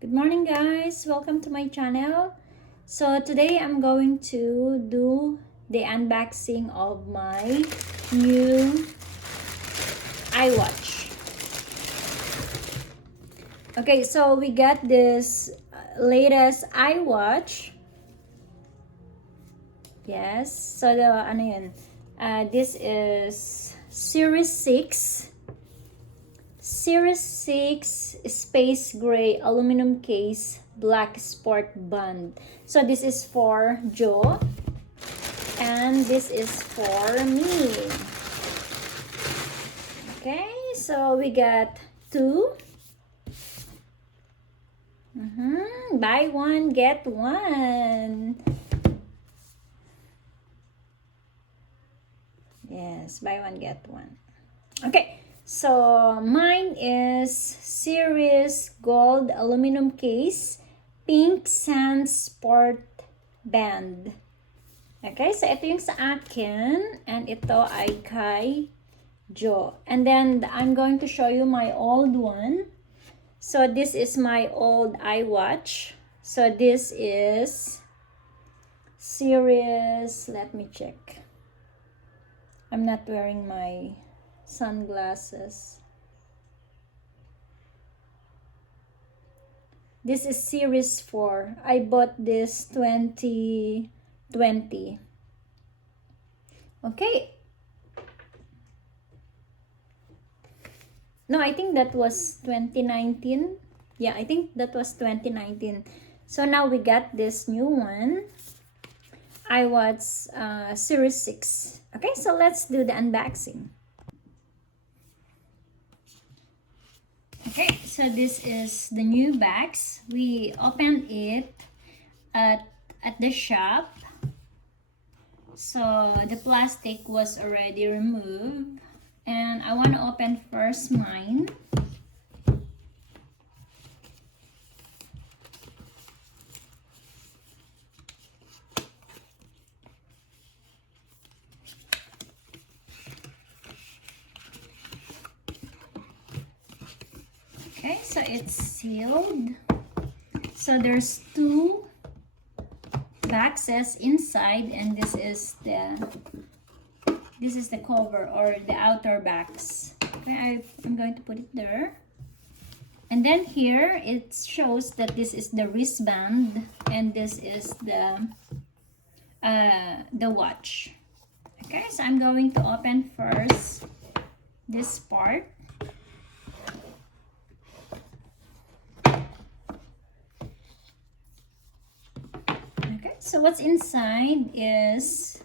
Good morning guys, welcome to my channel. So today I'm going to do the unboxing of my new iWatch. Okay, so we got this latest iWatch. Yes, so this is Series 6 Space Gray Aluminum Case Black Sport Band. So this is for Joe and this is for me. Okay, so we got two. Buy one, get one. Yes, buy one, get one. Okay. So mine is Series Gold Aluminum Case Pink Sand Sport Band. Okay, so ito yung sa akin and ito ay kay Joe. And then I'm going to show you my old one. So this is my old iWatch. So this is Series, let me check. I'm not wearing my sunglasses. This is Series 4. I bought this 2020. Okay. No, I think that was 2019. Yeah, I think that was 2019. So now we got this new one. iWatch Series 6. Okay, so let's do the unboxing. Okay, so this is the new box. We opened it at the shop. So the plastic was already removed. And I want to open first mine. Okay, so it's sealed. So there's two boxes inside and this is the cover or the outer box. Okay, I'm going to put it there. And then here it shows that this is the wristband and this is the watch. Okay, so I'm going to open first this part. Okay, so what's inside is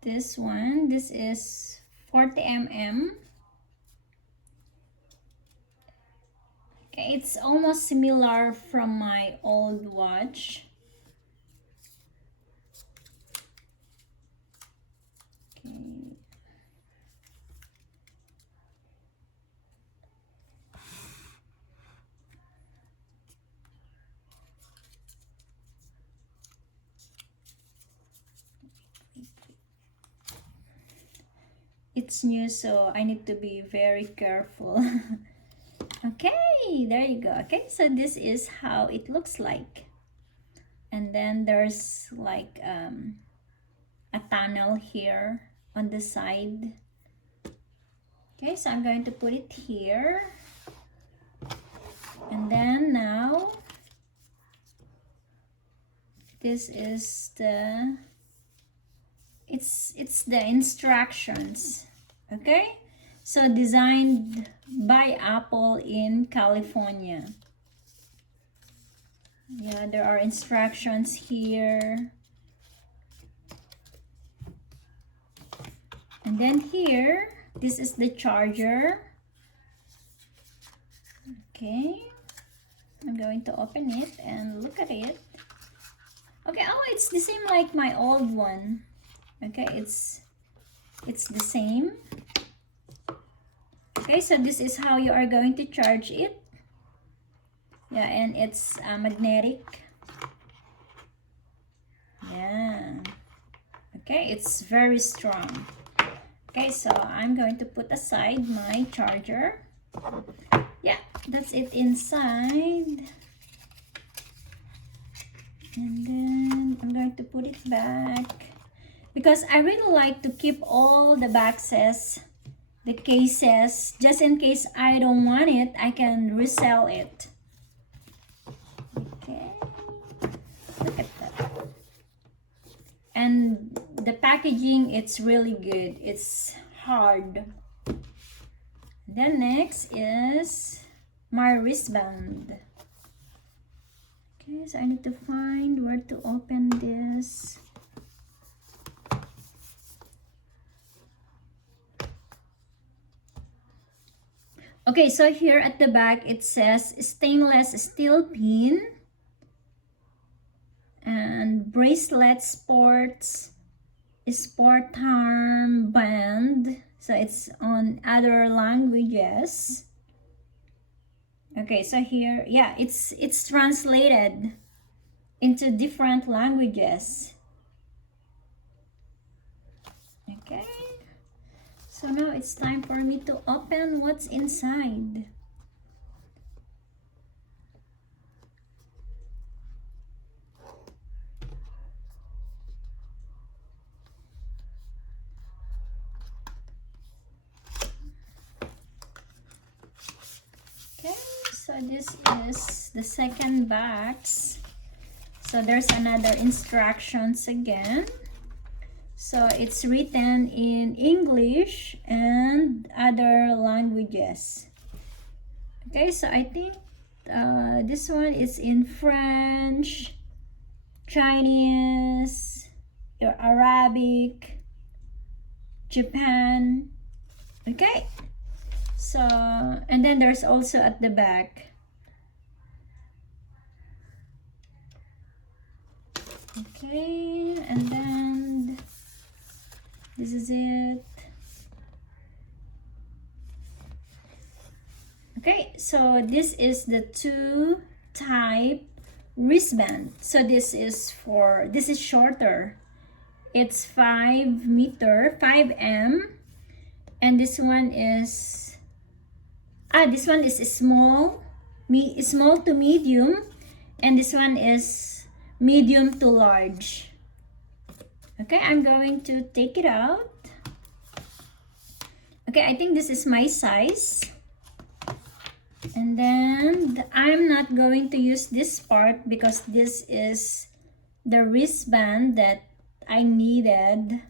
this one. This is 40 mm. Okay, it's almost similar from my old watch. Okay. It's new, so I need to be very careful. Okay, there you go. Okay, so this is how it looks like. And then there's like a tunnel here on the side. Okay, so I'm going to put it here. And then now, this is it's the instructions. Okay, so designed by Apple in California. Yeah, there are instructions here. And then here, this is the charger. Okay, I'm going to open it and look at it. Okay, oh, it's the same like my old one. Okay, it's the same. Okay, so this is how you are going to charge it. Yeah, and it's magnetic. Yeah. Okay, it's very strong. Okay, so I'm going to put aside my charger. Yeah, that's what's it inside. And then I'm going to put it back because I really like to keep all the boxes, the cases, just in case I don't want it, I can resell it. Okay, look at that. And the packaging, it's really good. It's hard. Then next is my wristband. Okay, so I need to find where to open this. Okay, so here at the back it says stainless steel pin and bracelet sports sport arm band. So it's on other languages. Okay, so here, yeah, it's translated into different languages. Okay, so now it's time for me to open what's inside. Okay, so this is the second box. So there's another instructions again. So it's written in English and other languages. Okay, so I think this one is in French, Chinese, or Arabic, Japan. Okay, so and then there's also at the back. Okay, and then this is it. Okay, so this is the two type wristband. So this is shorter. It's 5 meter, 5M, and this one is small, small to medium, and this one is medium to large. Okay, I'm going to take it out. Okay, I think this is my size. And then I'm not going to use this part because this is the wristband that I needed,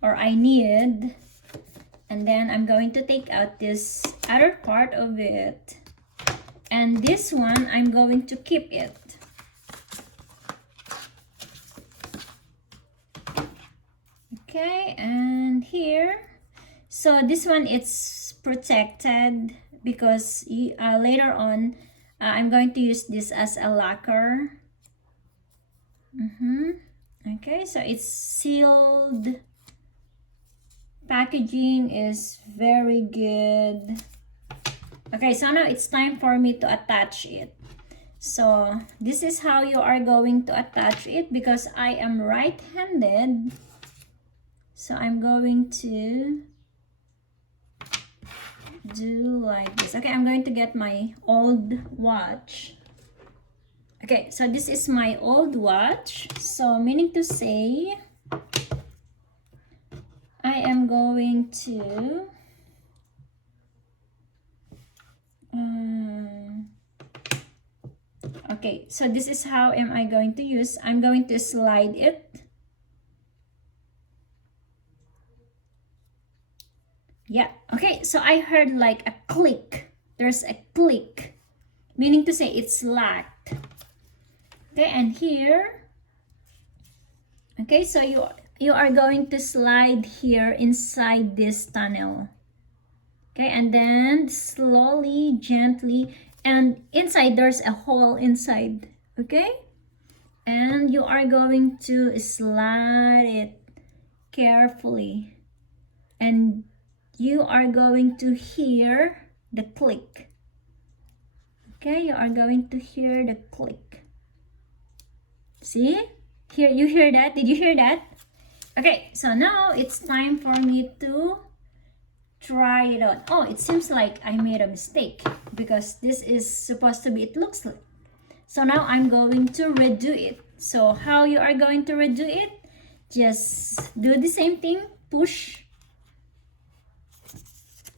or I need. And then I'm going to take out this other part of it. And this one, I'm going to keep it. Okay, and here, so this one, it's protected because later on I'm going to use this as a locker. Okay, so it's sealed. Packaging is very good. Okay, so now it's time for me to attach it. So this is how you are going to attach it because I am right-handed. So I'm going to do like this. Okay, I'm going to get my old watch. Okay, so this is my old watch. So meaning to say, I am going to okay, so this is how am I going to use. I'm going to slide it. Yeah, okay, so I heard like a click. There's a click, meaning to say it's locked. Okay, and here, okay, so you are going to slide here inside this tunnel. Okay, and then slowly, gently, and inside there's a hole inside. Okay, and you are going to slide it carefully, and you are going to hear the click. Okay, you are going to hear the click. See? Here, you hear that? Did you hear that? Okay, so now it's time for me to try it out. Oh, it seems like I made a mistake because this is supposed to be, it looks like. So now I'm going to redo it. So how you are going to redo it? Just do the same thing, push.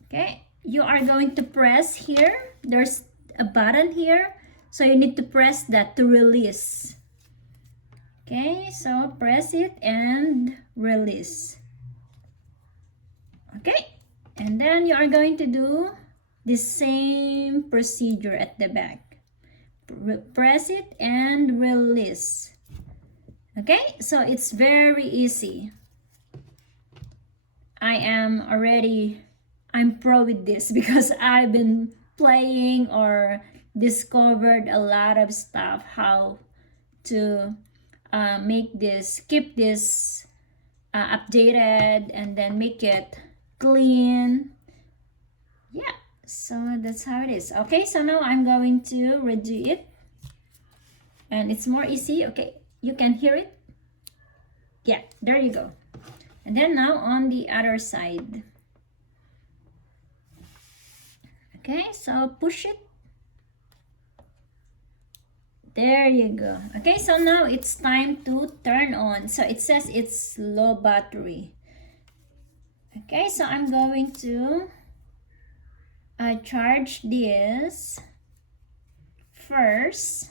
Okay, you are going to press here. There's a button here. So you need to press that to release. Okay, so press it and release. Okay, and then you are going to do the same procedure at the back. Press it and release. Okay, so it's very easy. I'm pro with this because I've been playing or discovered a lot of stuff how to keep this updated and then make it clean. Yeah, so that's how it is. Okay, so now I'm going to redo it and it's more easy. Okay, you can hear it. Yeah, there you go. And then now on the other side. Okay, so push it. There you go. Okay, so now it's time to turn on. So it says it's low battery. Okay, so I'm going to charge this first.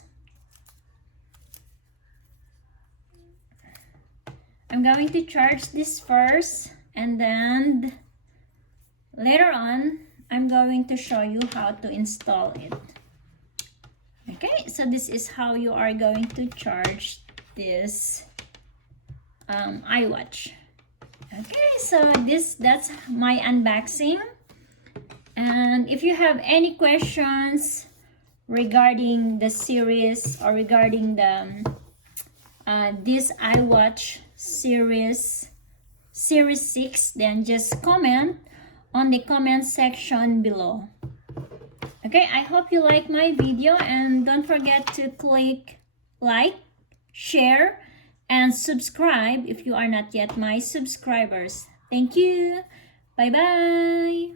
I'm going to charge this first and then later on I'm going to show you how to install it. Okay, so this is how you are going to charge this iWatch. Okay, so that's my unboxing. And if you have any questions regarding the series or regarding the this iWatch series 6, then just comment on the comment section below. Okay, I hope you like my video and don't forget to click like, share, and subscribe if you are not yet my subscribers. Thank you. Bye-bye.